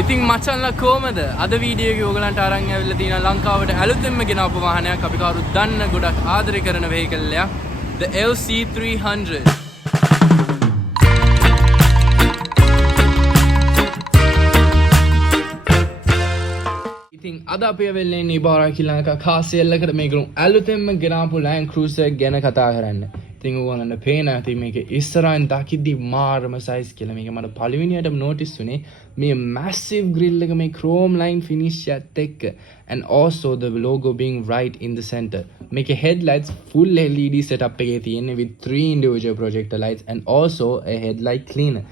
ඉතින් මචන්ලා කොහමද අද වීඩියෝ එකේ ඔයගලන්ට අරන් ඇවිල්ලා තියෙන ලංකාවට අලුතෙන්ම ගෙනාපු වාහනයක් අපි කවුරුත් දන්න ගොඩක් ආදරය කරන වෙහිකල් එකක් the LC300. ඉතින් අද අපි වෙන්නේ ඉබාරා කියලා එක කාසියල් එකට මේක අලුතෙන්ම ගෙනාපු Land Cruiser ගැන කතා කරන්න. ඉතින් ඔයගලන්ට පේන ඇති මේක ඉස්සරහින් දකිද්දි මාරම සයිස් කියලා. මේක මට පළවෙනියටම notice වුණේ මේ massive grill එක මේ chrome line finish එකත් එක්ක and also the logo being right in the center. මේක headlights full LED setup එකේ තියෙන්නේ with 3 individual projector lights and also a headlight cleaner.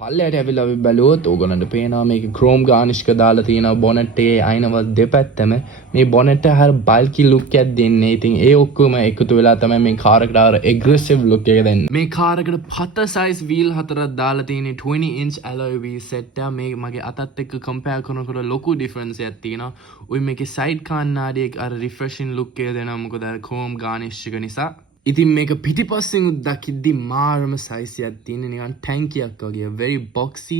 පල්ලයට ඇවිල්ලා අපි බැලුවොත් ඕගොල්ලන්ට පේනවා මේක chrome garnish එක දාලා තියෙනවා bonnet එකේ අයිනවල් දෙපැත්තම මේ bonnet එක හර bulky look එකක් දෙන්නේ. ඉතින් ඒ ඔක්කොම එකතු වෙලා තමයි මේ කාර් එකට අර aggressive look එක දෙන්නේ. මේ කාර් එකට පත size wheel හතරක් දාලා තියෙන්නේ 20 inch alloy wheel set එක. මේ මගේ අතත් එක්ක compare කරනකොට ලොකු difference එකක් තියෙනවා. උයි මේකේ side කණ්ණාඩියක අර refreshing look එක දෙනවා මොකද අර chrome garnish එක නිසා. ඉතින් මේක පිටිපස්සෙන් දකිද්දි මාරම size එකක් තියෙන නිකන් ටැංකියක් වගේ very boxy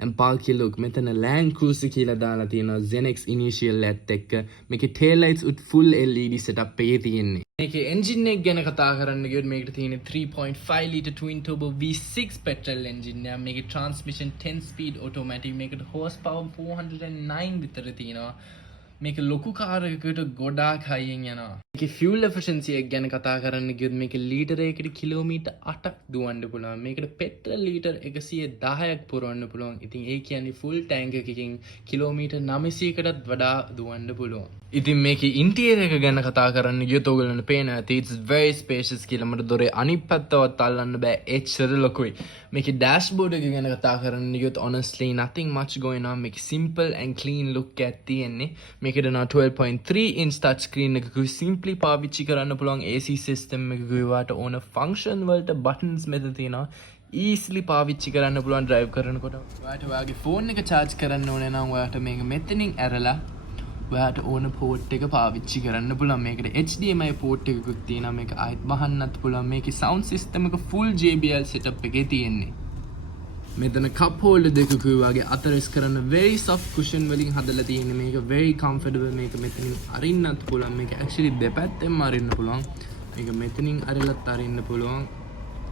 and bulky look. මෙතන Land Cruiser කියලා දාලා තියෙනවා Zen X initial එකත් එක්ක. මේකේ tail lights උත් full LED setup එකේ තියෙන්නේ. මේකේ engine එක ගැන කතා කරන්න ගියොත් මේකට තියෙන්නේ 3.5 litre twin turbo V6 petrol engine එක. මේකේ transmission 10 speed automatic. මේකට horsepower 409 විතර තියෙනවා. මේක ලොකු කාර් එකකට ගොඩාක් හයියෙන් යනවා. මේකේ fuel efficiency එක ගැන කතා කරන්න ගියොත් මේක ලීටර එකකට කිලෝමීටර් 8ක් දුවන්න පුළුවන්. මේකට පෙට්‍රල් ලීටර් 110ක් පුරවන්න පුළුවන්. ඉතින් ඒ කියන්නේ full tank එකකින් කිලෝමීටර් 900කටත් වඩා දුවන්න පුළුවන්. ඉතින් මේකේ interior එක ගැන කතා කරන්න ගියොත් ඔයගොල්ලන්ට පේන ඇති it's very spacious කියලා. මට දොරේ අනිත් පැත්තවත් අල්ලන්න බෑ. එච්චර ලොකුයි. මේකේ dashboard එක ගැන කතා කරන්න ගියොත් honestly nothing much going on. මේක simple and clean look එකක් තියෙන්නේ. මේකට නා 12.3 inch touch screen එකකුයි simply පාවිච්චි කරන්න පුළුවන්. AC system එකකුයි වාට ඕන function වලට buttons මෙතන තියෙනවා. easily පාවිච්චි කරන්න පුළුවන් drive කරනකොට. ඔයාට ඔයාගේ phone එක charge කරන්න ඕනේ නම් ඔයාට මේක මෙතනින් ඇරලා ඔයාට ඕන port එක පාවිච්චි කරන්න පුළුවන්. මේකට HDMI port එකකුත් තියෙනවා. මේක ආයෙත් වහන්නත් පුළුවන්. මේකේ sound system එක full JBL setup එකේ තියෙන්නේ. මෙතන cup holder දෙකකුයි වගේ අතරස් කරන very soft cushion වලින් හදලා තියෙන්නේ. මේක very comfortable. මේක මෙතනින් අරින්නත් පුළුවන්. මේක actually දෙපැත්තෙන්ම අරින්න පුළුවන්. මේක මෙතනින් අරලත් අරින්න පුළුවන්.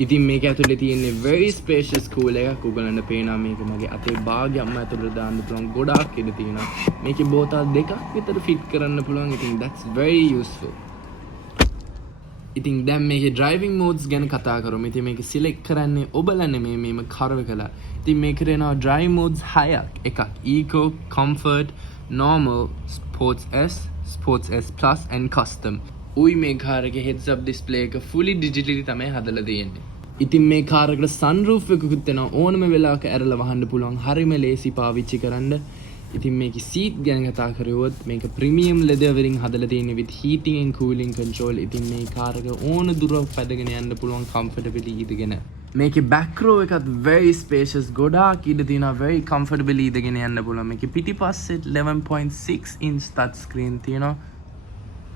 ඉතින් මේක ඇතුලේ තියෙන්නේ very spacious cool එකක්. ඔයගලන්ට පේනවා මේක මගේ අතේ භාගයක්ම ඇතුලට දාන්න පුළුවන්. ගොඩාක් ඉඩ තියෙනවා. මේකේ බෝතල් දෙකක් විතර fit කරන්න පුළුවන්. ඉතින් that's very useful. ඉතින් දැන් මේකේ driving modes ගැන කතා කරමු. ඉතින් මේක select කරන්නේ ඔබලා නෙමෙයි මේම කරව කළා. ඉතින් මේකට එනවා drive modes 6ක්. එකක් eco, comfort, normal, sports S, sports S plus and custom. උයි මේ කාර් එකේ heads up display එක fully digitally තමයි හදලා තියෙන්නේ. ඉතින් මේ කාර් එකට sunroof එකකුත් එනවා. ඕනම වෙලාවක ඇරලා වහන්න පුළුවන්. හරිම ලේසි පාවිච්චි කරන්න. ඉතින් මේකේ seat ගැන කතා කරුවොත් මේක premium leather වලින් හදලා තියෙන්නේ with heating and cooling control. ඉතින් මේ කාර් එක ඕන දුරක් පැදගෙන යන්න පුළුවන් comfortably ඉඳගෙන. මේකේ back row එකත් very spacious. ගොඩාක් ඉඩ තියෙනවා. very comfortably ඉඳගෙන යන්න පුළුවන්. මේකේ පිටිපස්සෙත් 11.6 inch touch screen තියෙනවා.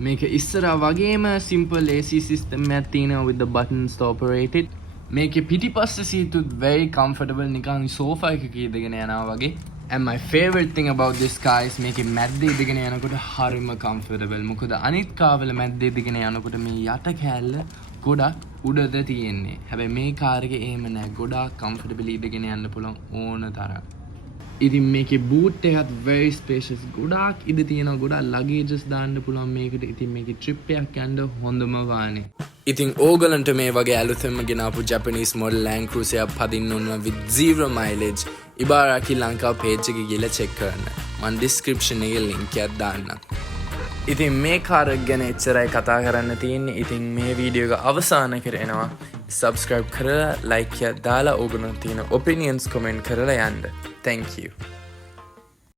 මේක ඉස්සරහා වගේම simple AC system එකක් තියෙනවා with the buttons to operate it. මේකේ පිටිපස්සේ seat උත් very comfortable නිකන් sofa එකක ඉඳගෙන යනවා වගේ. And my favorite thing about this car is මේකේ මැද්දේ ඉඳගෙන යනකොට හරිම comfortable. මොකද අනිත් කාර් වල මැද්දේ ඉඳගෙන යනකොට මේ යට කෑල්ල ගොඩක් උඩද තියෙන්නේ. හැබැයි මේ කාර් එකේ එහෙම නැහැ. ගොඩාක් comfortably ඉඳගෙන යන්න පුළුවන් ඕන තරම්. ඉතින් මේකේ boot එකත් very spacious. ගොඩාක් ඉඩ තියෙනවා. ගොඩාක් luggages දාන්න පුළුවන් මේකට. ඉතින් මේකේ trip එකක් යන්න හොඳම වාහනේ. ඉතින් ඕගලන්ට මේ වගේ අලුතෙන්ම ගෙනාපු Japanese model Land Cruiser එකක් පදින්න ඕන with 0 mileage ඉබාරාකි ලංකා page එකේ ගිහලා check කරන්න. මම description එකේ link එකක් දාන්නම්. ඉතින් මේ කාර් එක ගැන එච්චරයි කතා කරන්න තියෙන්නේ. ඉතින් මේ වීඩියෝ එක අවසන් කරනවා. subscribe කරලා like එකක් දාලා ඕගලන්ට තියෙන opinions comment කරලා යන්න. Thank you.